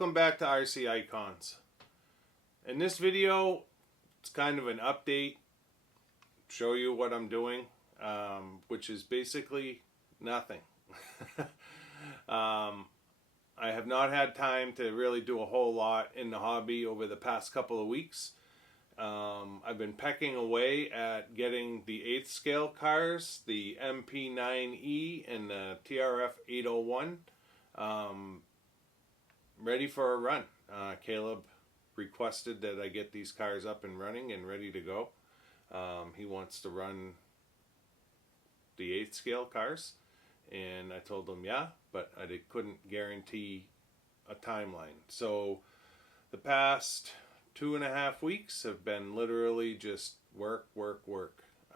welcome back to RC Icons. In this video, it's kind of an update, show you what I'm doing, which is basically nothing. I have not had time to really do a whole lot in the hobby over the past couple of weeks. I've been pecking away at getting the 8th scale cars, the Mp9e and the TRF 801, ready for a run. Caleb requested that I get these cars up and running and ready to go. He wants to run the 8th scale cars, and I told him yeah, but I couldn't guarantee a timeline. So the past 2.5 weeks have been literally just work.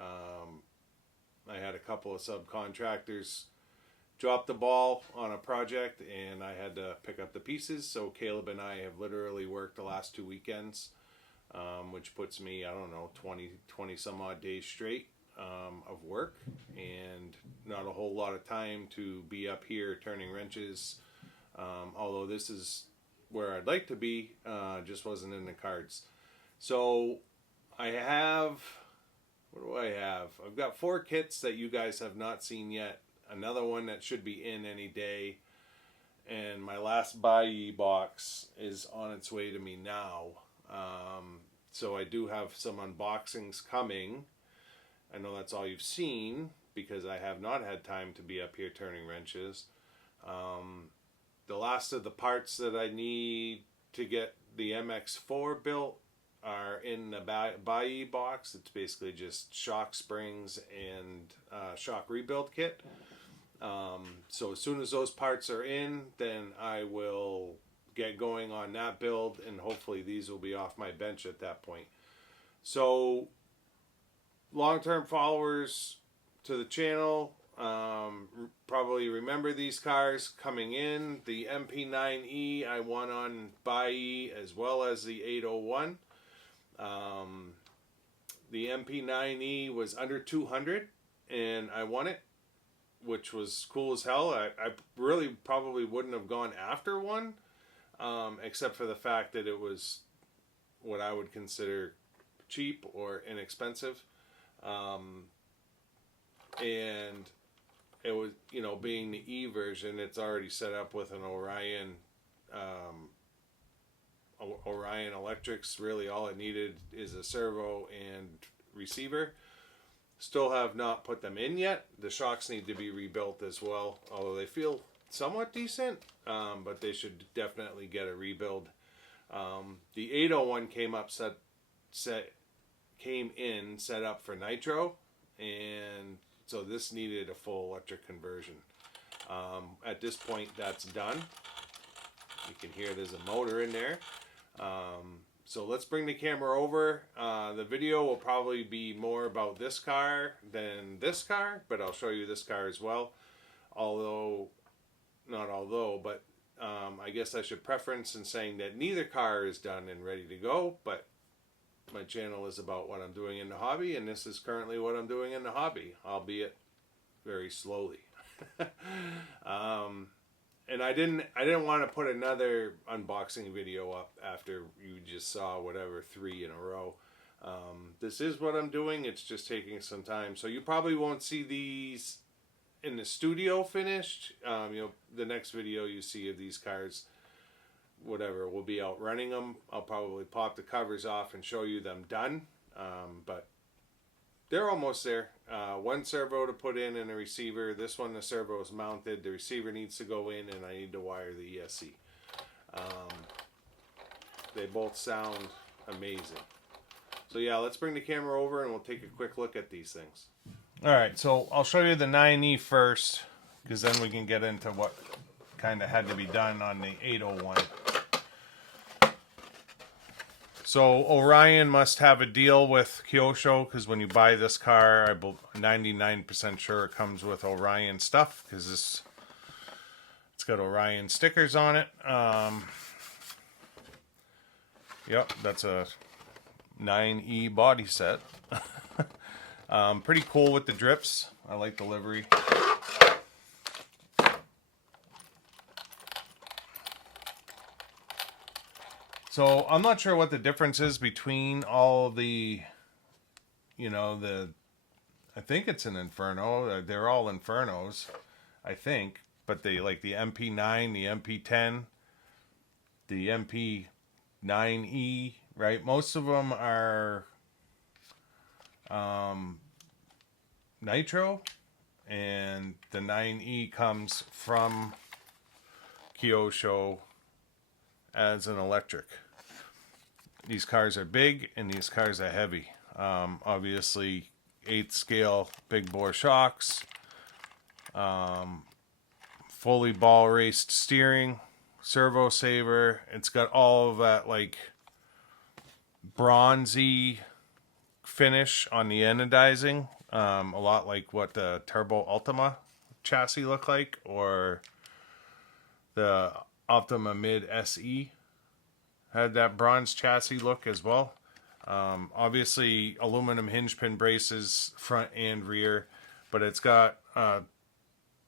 I had a couple of subcontractors drop the ball on a project and I had to pick up the pieces, so Caleb and I have literally worked the last 2 weekends, which puts me, I don't know, 20 some odd days straight of work, and not a whole lot of time to be up here turning wrenches, although this is where I'd like to be, just wasn't in the cards. So I have, what do I have? I've got 4 kits that you guys have not seen yet. Another one that should be in any day, and my last buggy box is on its way to me now. So I do have some unboxings coming. I know that's all you've seen because I have not had time to be up here turning wrenches. The last of the parts that I need to get the MX4 built are in the buggy box. It's basically just shock springs and shock rebuild kit. So as soon as those parts are in, then I will get going on that build, and hopefully these will be off my bench at that point. So long-term followers to the channel probably remember these cars coming in. The Mp9e I won on buggy, as well as the 801. The Mp9e was under 200 and I won it, which was cool as hell. I really probably wouldn't have gone after one, except for the fact that it was what I would consider cheap or inexpensive. And it was, you know, being the E version, it's already set up with an Orion electrics. Really all it needed is a servo and receiver. Still have not put them in yet. The shocks need to be rebuilt as well, although they feel somewhat decent, but they should definitely get a rebuild. The 801 came up set up for nitro, and so this needed a full electric conversion. At this point, that's done. You can hear there's a motor in there. So let's bring the camera over. The video will probably be more about this car than this car, but I'll show you this car as well. But I guess I should preference in saying that neither car is done and ready to go, but my channel is about what I'm doing in the hobby, and this is currently what I'm doing in the hobby, albeit very slowly. And I didn't want to put another unboxing video up after you just saw whatever 3 in a row. This is what I'm doing. It's just taking some time. So you probably won't see these in the studio finished. The next video you see of these cars, whatever, we'll be out running them. I'll probably pop the covers off and show you them done. But they're almost there. One servo to put in and a receiver. This one, the servo is mounted. The receiver needs to go in, and I need to wire the ESC. They both sound amazing. So yeah, let's bring the camera over and we'll take a quick look at these things. Alright, so I'll show you the 9E first, because then we can get into what kind of had to be done on the 801. So Orion must have a deal with Kyosho, because when you buy this car, I'm 99% sure it comes with Orion stuff, because it's got Orion stickers on it. Yep, that's a 9E body set. Pretty cool with the drips. I like the livery. So I'm not sure what the difference is between all the, you know, I think it's an Inferno. They're all Infernos, I think. But they like the Mp9, the Mp10, the Mp9e, right? Most of them are nitro, and the 9e comes from Kyosho as an electric. These cars are big and these cars are heavy. Obviously, 8th scale big bore shocks, fully ball raced steering, servo saver. It's got all of that like bronzy finish on the anodizing, a lot like what the Turbo Ultima chassis look like, or the Optima Mid SE had that bronze chassis look as well. Obviously aluminum hinge pin braces front and rear, but it's got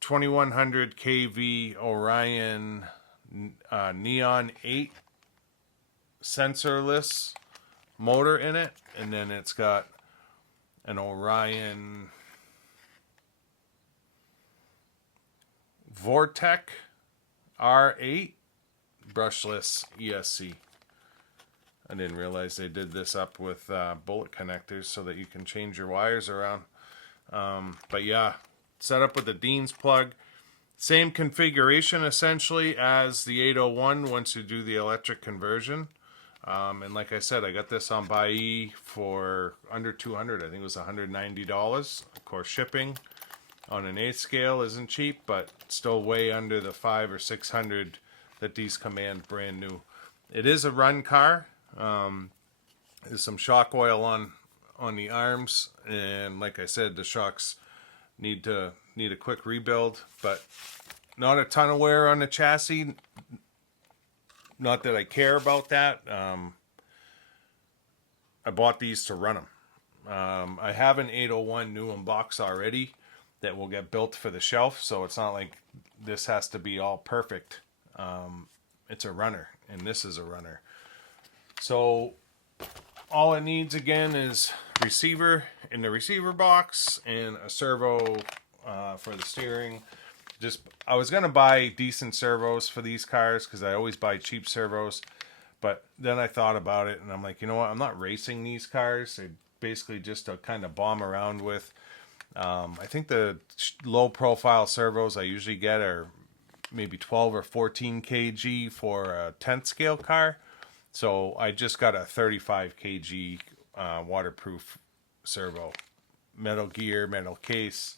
2100 kV Orion Neon 8 sensorless motor in it, and then it's got an Orion Vortec R8 brushless ESC. I didn't realize they did this up with bullet connectors so that you can change your wires around. But yeah, set up with a Dean's plug. Same configuration essentially as the 801 once you do the electric conversion. And like I said, I got this on buggies for under $200. I think it was $190. Of course, shipping on an 8th scale isn't cheap, but still way under the $500 or $600 that these command brand new. It is a run car. There's some shock oil on the arms, and like I said, the shocks need a quick rebuild, but not a ton of wear on the chassis. Not that I care about that. I bought these to run them. I have an 801 new in box already that will get built for the shelf, so it's not like this has to be all perfect. It's a runner, and this is a runner. So all it needs again is receiver in the receiver box and a servo for the steering. I was gonna buy decent servos for these cars because I always buy cheap servos, but then I thought about it and I'm like, you know what? I'm not racing these cars. They're basically just to kind of bomb around with. I think the low profile servos I usually get are maybe 12 or 14 kg for a 10th scale car. So I just got a 35 kg waterproof servo, metal gear, metal case.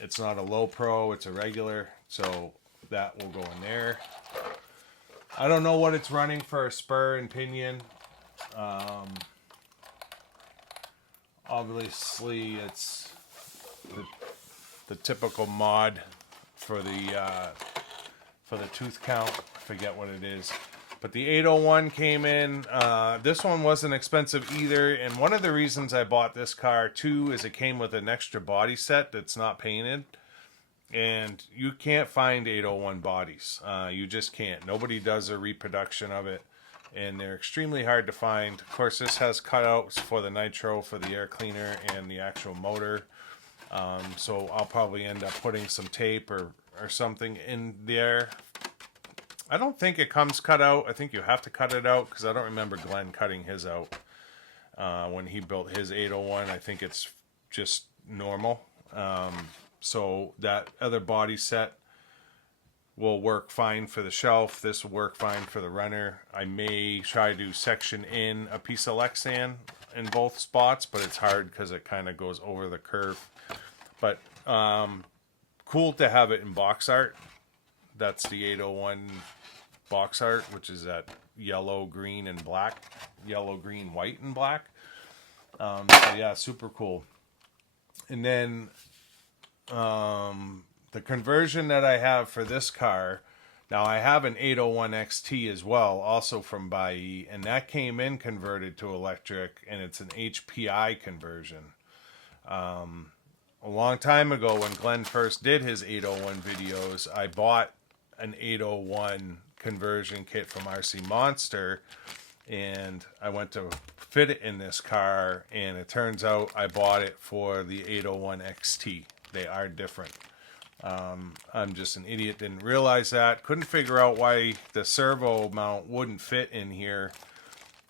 It's not a low pro, it's a regular, so that will go in there. I don't know what it's running for a spur and pinion. Obviously it's the typical mod for the tooth count. I forget what it is. But the 801 came in. This one wasn't expensive either. And one of the reasons I bought this car too is it came with an extra body set that's not painted. And you can't find 801 bodies. You just can't. Nobody does a reproduction of it. And they're extremely hard to find. Of course, this has cutouts for the nitro, for the air cleaner, and the actual motor. So I'll probably end up putting some tape or something in there. I don't think it comes cut out. I think you have to cut it out because I don't remember Glenn cutting his out when he built his 801. I think it's just normal. So that other body set will work fine for the shelf. This will work fine for the runner. I may try to section in a piece of Lexan in both spots, but it's hard because it kind of goes over the curve. But cool to have it in box art. That's the 801 box art, which is that yellow, green, and black. Yellow, green, white, and black. So yeah, super cool. And then the conversion that I have for this car, now I have an 801 XT as well, also from buggies, and that came in converted to electric, and it's an HPI conversion. A long time ago when Glenn first did his 801 videos, I bought an 801 conversion kit from RC Monster, and I went to fit it in this car, and it turns out I bought it for the 801 XT. They are different. I'm just an idiot, didn't realize that. Couldn't figure out why the servo mount wouldn't fit in here.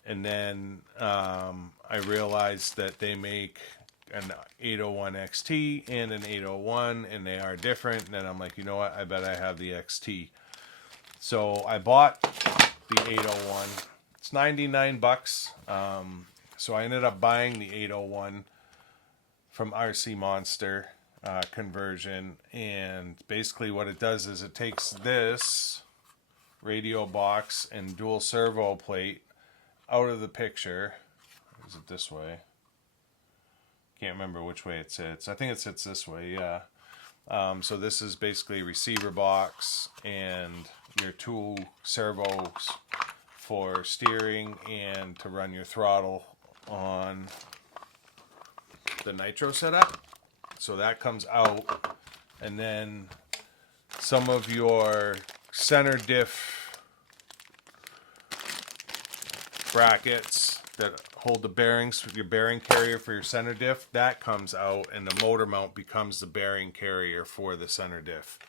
And then I realized that they make an 801 XT and an 801, and they are different. And then I'm like, you know what? I bet I have the XT. So I bought the 801. It's 99 bucks. So I ended up buying the 801 from RC Monster conversion. And basically what it does is it takes this radio box and dual servo plate out of the picture. Is it this way? Can't remember which way it sits. I think it sits this way, yeah. So this is basically a receiver box and your two servos for steering and to run your throttle on the nitro setup. So that comes out, and then some of your center diff brackets that hold the bearings, your bearing carrier for your center diff, that comes out, and the motor mount becomes the bearing carrier for the center diff.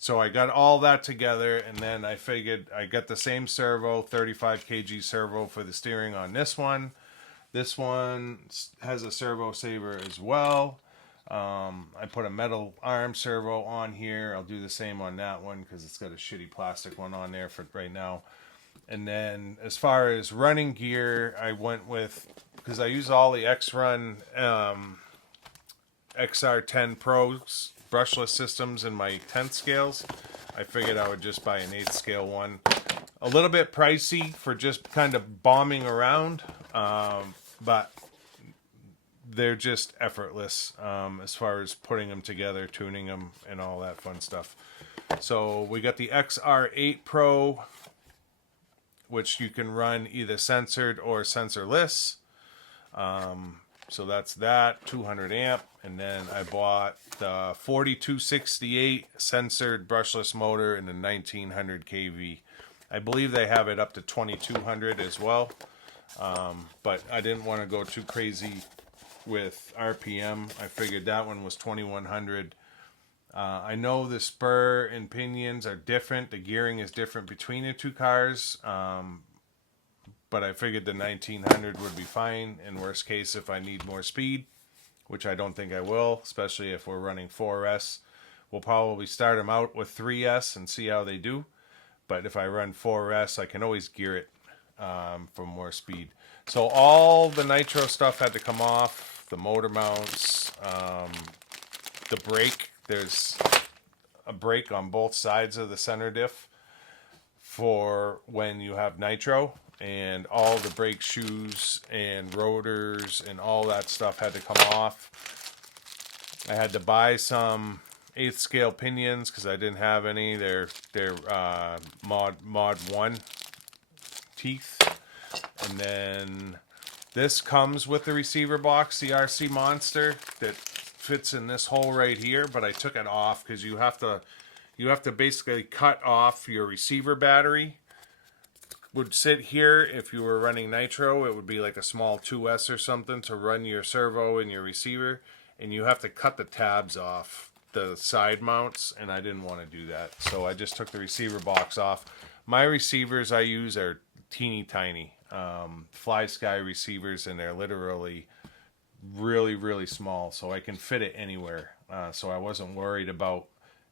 So I got all that together, and then I figured I got the same servo, 35 kg servo for the steering on this one. This one has a servo saver as well. I put a metal arm servo on here. I'll do the same on that one because it's got a shitty plastic one on there for right now. And then as far as running gear, I went with, because I use all the X-Run XR10 Pros brushless systems in my 10th scales. I figured I would just buy an 8th scale one. A little bit pricey for just kind of bombing around, but they're just effortless as far as putting them together, tuning them, and all that fun stuff. So we got the XR8 Pro, which you can run either censored or sensorless. So that's that, 200 amp. And then I bought the 4268 censored brushless motor in the 1900 kV. I believe they have it up to 2200 as well. But I didn't want to go too crazy with RPM. I figured that one was 2100. I know the spur and pinions are different. The gearing is different between the two cars. But I figured the 1900 would be fine. In worst case, if I need more speed, which I don't think I will, especially if we're running 4S, we'll probably start them out with 3S and see how they do. But if I run 4S, I can always gear it for more speed. So all the nitro stuff had to come off. The motor mounts, the brake. There's a brake on both sides of the center diff for when you have nitro, and all the brake shoes and rotors and all that stuff had to come off. I had to buy some 8th scale pinions because I didn't have any. They're mod 1 teeth. And then this comes with the receiver box, the RC Monster, that fits in this hole right here, but I took it off because you have to basically cut off your receiver battery. Would sit here if you were running nitro. It would be like a small 2S or something to run your servo and your receiver, and you have to cut the tabs off the side mounts, and I didn't want to do that, so I just took the receiver box off. My receivers I use are teeny tiny Fly Sky receivers, and they're literally really small, so I can fit it anywhere. So I wasn't worried about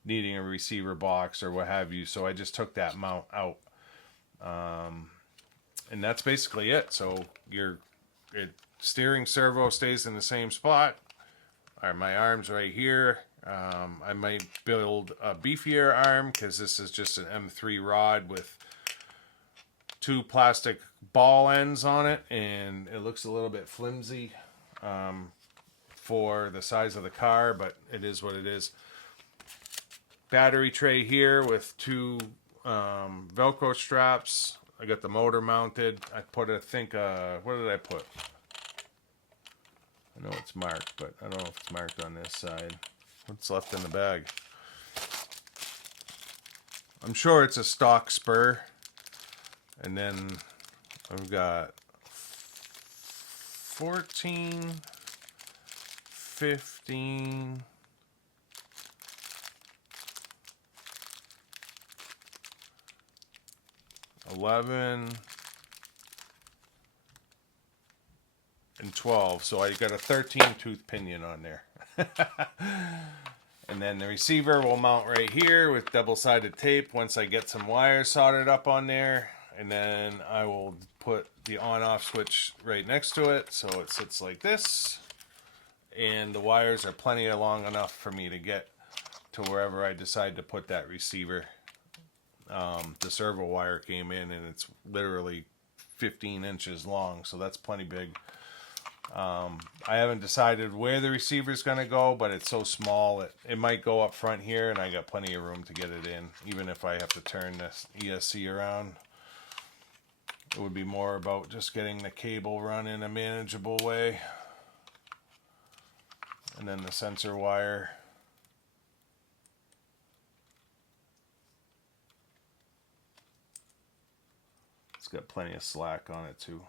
needing a receiver box or what have you, so I just took that mount out. And that's basically it. So your steering servo stays in the same spot. All right, my arm's right here. I might build a beefier arm because this is just an M3 rod with 2 plastic ball ends on it, and it looks a little bit flimsy for the size of the car, but it is what it is. Battery tray here with 2 Velcro straps. I got the motor mounted. I put, I think, what did I put? I know it's marked, but I don't know if it's marked on this side. What's left in the bag? I'm sure it's a stock spur. And then I've got 14, 15, 11, and 12. So I got a 13 tooth pinion on there. And then the receiver will mount right here with double-sided tape once I get some wires soldered up on there. And then I will put the on-off switch right next to it so it sits like this. And the wires are plenty long enough for me to get to wherever I decide to put that receiver. The servo wire came in and it's literally 15 inches long, so that's plenty big. I haven't decided where the receiver is going to go, but it's so small it might go up front here, and I got plenty of room to get it in, even if I have to turn this ESC around. It would be more about just getting the cable run in a manageable way. And then the sensor wire. It's got plenty of slack on it too.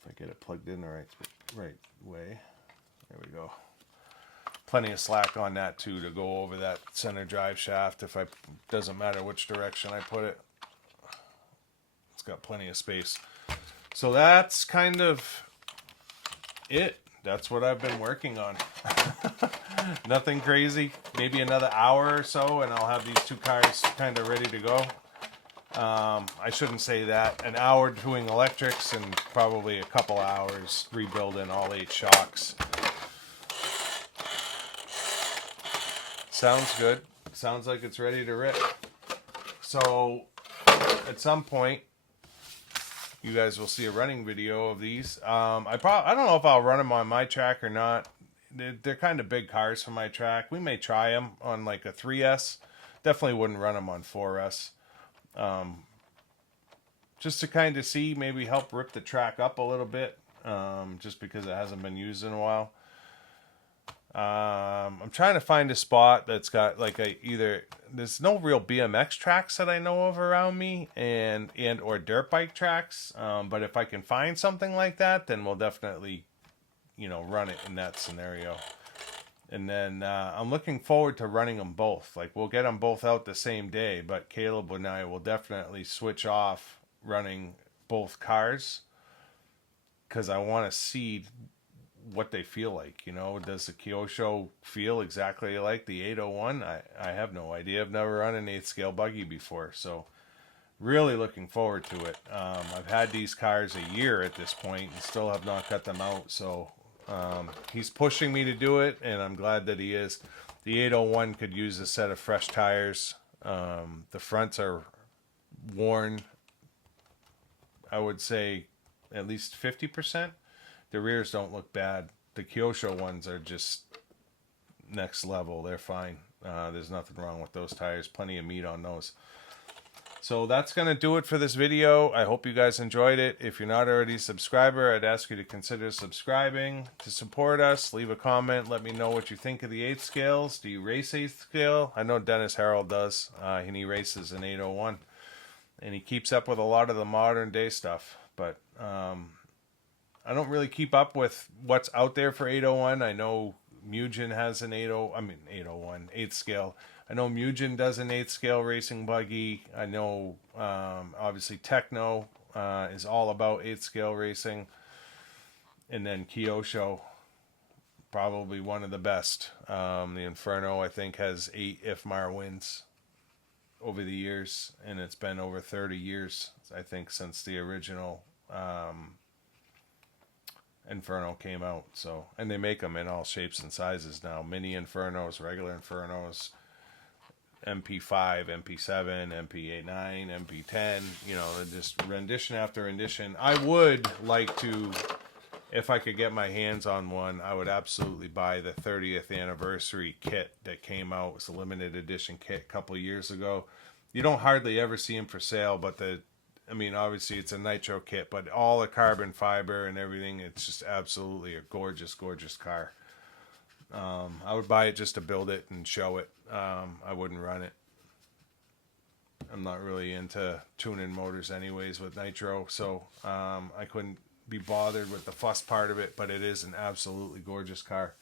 If I get it plugged in the right way. There we go. Plenty of slack on that too to go over that center drive shaft. If doesn't matter which direction I put it. It's got plenty of space. So that's kind of it. That's what I've been working on. Nothing crazy. Maybe another hour or so and I'll have these two cars kind of ready to go. I shouldn't say that. An hour doing electrics and probably a couple hours rebuilding all 8 shocks. Sounds good. Sounds like it's ready to rip. So at some point you guys will see a running video of these. I don't know if I'll run them on my track or not. They're kind of big cars for my track. We may try them on like a 3S. Definitely wouldn't run them on 4S. Just to kind of see, maybe help rip the track up a little bit, just because it hasn't been used in a while. I'm trying to find a spot that's got like there's no real BMX tracks that I know of around me and or dirt bike tracks. But if I can find something like that, then we'll definitely, run it in that scenario. And then I'm looking forward to running them both. Like we'll get them both out the same day, but Caleb and I will definitely switch off running both cars because I want to see what they feel like. Does the Kyosho feel exactly like the 801? I have no idea. I've never run an 8th scale buggy before, so really looking forward to it. I've had these cars a year at this point and still have not cut them out, so he's pushing me to do it, and I'm glad that he is. The 801 could use a set of fresh tires. The fronts are worn, I would say, at least 50%. The rears don't look bad. The Kyosho ones are just next level. They're fine. There's nothing wrong with those tires. Plenty of meat on those. So that's going to do it for this video. I hope you guys enjoyed it. If you're not already a subscriber, I'd ask you to consider subscribing. To support us, leave a comment. Let me know what you think of the 8th scales. Do you race 8th scale? I know Dennis Harrell does, and he races an 801. And he keeps up with a lot of the modern day stuff. But I don't really keep up with what's out there for 801. I know Mugen has an 801, 8th scale. I know Mugen does an 8th scale racing buggy. I know, obviously, Techno is all about 8th scale racing. And then Kyosho, probably one of the best. The Inferno, I think, has 8 IFMAR wins over the years. And it's been over 30 years, I think, since the original Inferno came out. So, and they make them in all shapes and sizes now. Mini Infernos, regular Infernos, Mp9e, Mp9e, Mp9e, Mp9e, just rendition after rendition. I would like to, if I could get my hands on one, I would absolutely buy the 30th anniversary kit that came out. It was a limited edition kit a couple of years ago. You don't hardly ever see them for sale, but obviously it's a nitro kit, but all the carbon fiber and everything, it's just absolutely a gorgeous, gorgeous car. I would buy it just to build it and show it. I wouldn't run it. I'm not really into tuning motors anyways with nitro, so I couldn't be bothered with the fuss part of it, but it is an absolutely gorgeous car.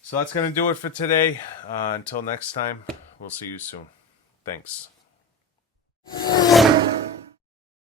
So that's going to do it for today. Until next time, we'll see you soon. Thanks.